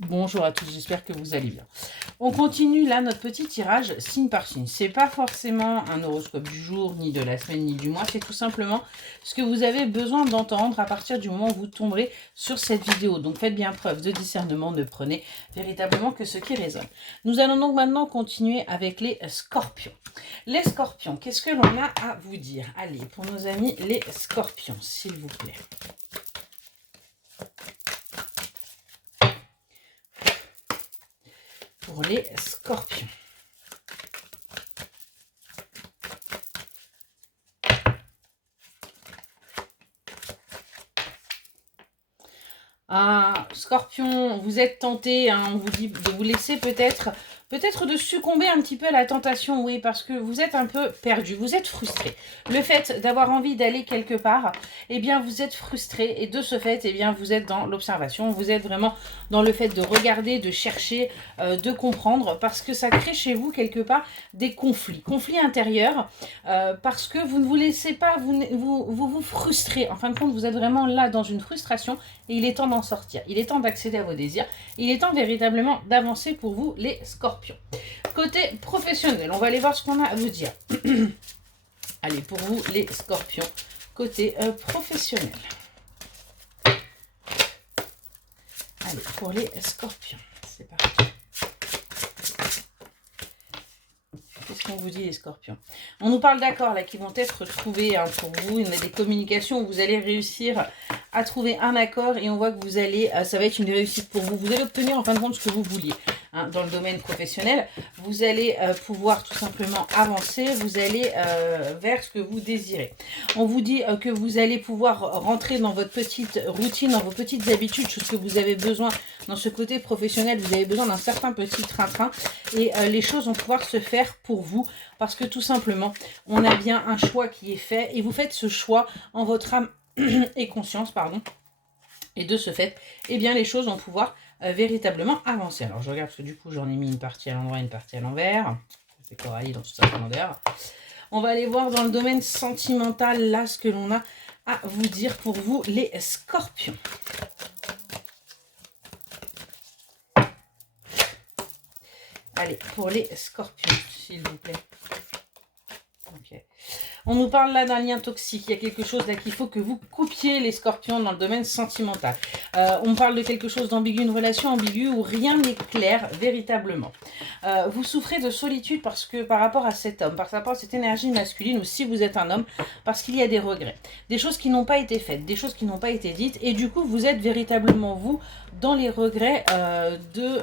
Bonjour à tous, j'espère que vous allez bien. On continue là notre petit tirage signe par signe. C'est pas forcément un horoscope du jour, ni de la semaine, ni du mois. C'est tout simplement ce que vous avez besoin d'entendre à partir du moment où vous tomberez sur cette vidéo. Donc faites bien preuve de discernement, ne prenez véritablement que ce qui résonne. Nous allons donc maintenant continuer avec les scorpions. Les scorpions, qu'est-ce que l'on a à vous dire? Allez, pour nos amis les scorpions, s'il vous plaît. Pour les scorpions. Ah, scorpion, vous êtes tenté, hein, on vous dit de vous laisser peut-être de succomber un petit peu à la tentation, oui, parce que vous êtes un peu perdu, vous êtes frustré. Le fait d'avoir envie d'aller quelque part, eh bien, vous êtes frustré, et de ce fait, eh bien, vous êtes dans l'observation, vous êtes vraiment dans le fait de regarder, de chercher, de comprendre, parce que ça crée chez vous, quelque part, des conflits intérieurs, parce que vous ne vous laissez pas, vous frustrez. En fin de compte, vous êtes vraiment là dans une frustration, et il est temps d'en sortir. Il est temps d'accéder à vos désirs. Il est temps véritablement d'avancer pour vous, les scorpions. Côté professionnel, on va aller voir ce qu'on a à vous dire. Allez, pour vous, les scorpions, côté professionnel. Allez, pour les scorpions, c'est parti. Qu'est-ce qu'on vous dit, les scorpions? On nous parle d'accords là qui vont être trouvés hein, pour vous. Il y a des communications où vous allez réussir à trouver un accord et on voit que vous allez, ça va être une réussite pour vous. Vous allez obtenir en fin de compte ce que vous vouliez hein, dans le domaine professionnel. Vous allez pouvoir tout simplement avancer, vous allez vers ce que vous désirez. On vous dit que vous allez pouvoir rentrer dans votre petite routine, dans vos petites habitudes, chose que vous avez besoin dans ce côté professionnel. Vous avez besoin d'un certain petit train-train et les choses vont pouvoir se faire pour vous parce que tout simplement, on a bien un choix qui est fait et vous faites ce choix en votre âme et conscience, pardon. Et de ce fait, eh bien, les choses vont pouvoir véritablement avancer. Alors, je regarde parce que du coup, j'en ai mis une partie à l'endroit, une partie à l'envers. C'est Coralie dans toute sa grandeur. On va aller voir dans le domaine sentimental, là, ce que l'on a à vous dire pour vous, les scorpions. Allez, pour les scorpions, s'il vous plaît. Ok. On nous parle là d'un lien toxique. Il y a quelque chose là qu'il faut que vous coupiez, les scorpions, dans le domaine sentimental. On parle de quelque chose d'ambigu, une relation ambiguë où rien n'est clair véritablement. Vous souffrez de solitude parce que par rapport à cet homme, par rapport à cette énergie masculine, ou si vous êtes un homme, parce qu'il y a des regrets. Des choses qui n'ont pas été faites, des choses qui n'ont pas été dites. Et du coup, vous êtes véritablement, vous, dans les regrets de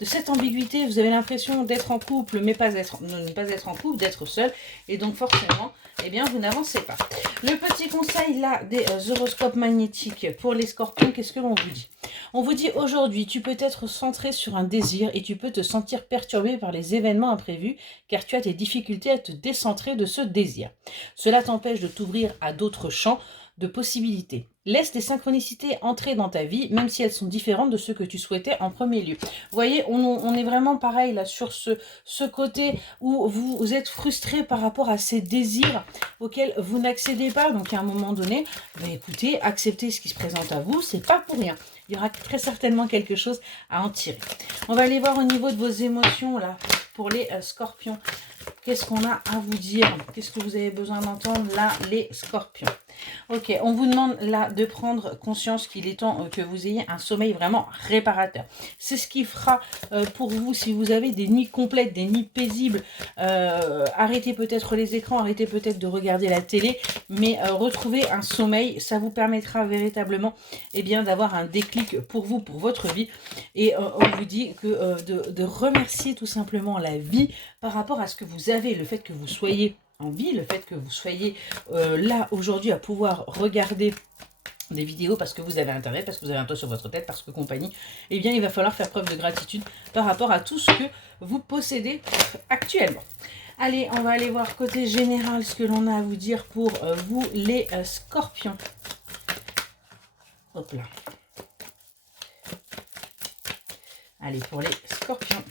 cette ambiguïté. Vous avez l'impression d'être en couple, mais ne pas être en couple, d'être seul. Et donc forcément, eh bien, vous n'avancez pas. Le petit conseil là des horoscopes magnétiques pour les scorpions, qu'est-ce que l'on vous dit? On vous dit aujourd'hui, tu peux être centré sur un désir et tu peux te sentir perturbé par les événements imprévus car tu as des difficultés à te décentrer de ce désir. Cela t'empêche de t'ouvrir à d'autres champs de possibilités. Laisse les synchronicités entrer dans ta vie, même si elles sont différentes de ce que tu souhaitais en premier lieu. Vous voyez, on est vraiment pareil là sur ce côté où vous êtes frustré par rapport à ces désirs auxquels vous n'accédez pas. Donc à un moment donné, bah, écoutez, acceptez ce qui se présente à vous, c'est pas pour rien. Il y aura très certainement quelque chose à en tirer. On va aller voir au niveau de vos émotions là, pour les scorpions. Qu'est-ce qu'on a à vous dire? Qu'est-ce que vous avez besoin d'entendre là, les scorpions? Ok, on vous demande là de prendre conscience qu'il est temps que vous ayez un sommeil vraiment réparateur. C'est ce qui fera pour vous, si vous avez des nuits complètes, des nuits paisibles, arrêtez peut-être les écrans, arrêtez peut-être de regarder la télé, mais retrouvez un sommeil, ça vous permettra véritablement eh bien, d'avoir un déclic pour vous, pour votre vie. Et on vous dit que de remercier tout simplement la vie par rapport à ce que vous avez, le fait que vous soyez en vie, le fait que vous soyez là aujourd'hui à pouvoir regarder des vidéos parce que vous avez internet, parce que vous avez un toit sur votre tête, parce que compagnie, eh bien il va falloir faire preuve de gratitude par rapport à tout ce que vous possédez actuellement. Allez, on va aller voir côté général ce que l'on a à vous dire pour vous les scorpions. Hop là. Allez, pour les scorpions.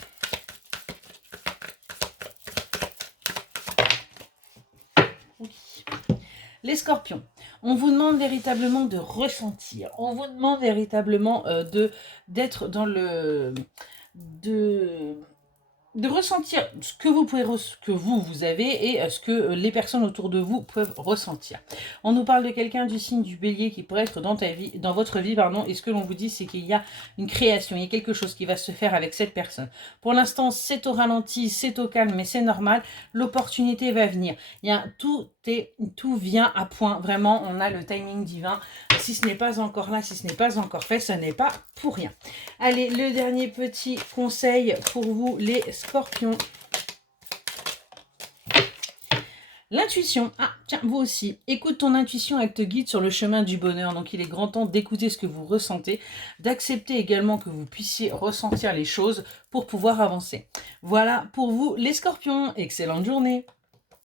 Oui. Les scorpions, On vous demande véritablement de ressentir. On vous demande véritablement d'être dans le... de ressentir ce que vous pouvez que vous avez et ce que les personnes autour de vous peuvent ressentir. On nous parle de quelqu'un du signe du Bélier qui pourrait être dans votre vie, pardon, et ce que l'on vous dit, c'est qu'il y a une création, il y a quelque chose qui va se faire avec cette personne. Pour l'instant, c'est au ralenti, c'est au calme, mais c'est normal. L'opportunité va venir. Tout vient à point. Vraiment, on a le timing divin. Si ce n'est pas encore là, si ce n'est pas encore fait, ce n'est pas pour rien. Allez, le dernier petit conseil pour vous, les Scorpions. L'intuition. Ah, tiens, vous aussi. Écoute ton intuition, elle te guide sur le chemin du bonheur. Donc, il est grand temps d'écouter ce que vous ressentez, d'accepter également que vous puissiez ressentir les choses pour pouvoir avancer. Voilà pour vous, les Scorpions. Excellente journée.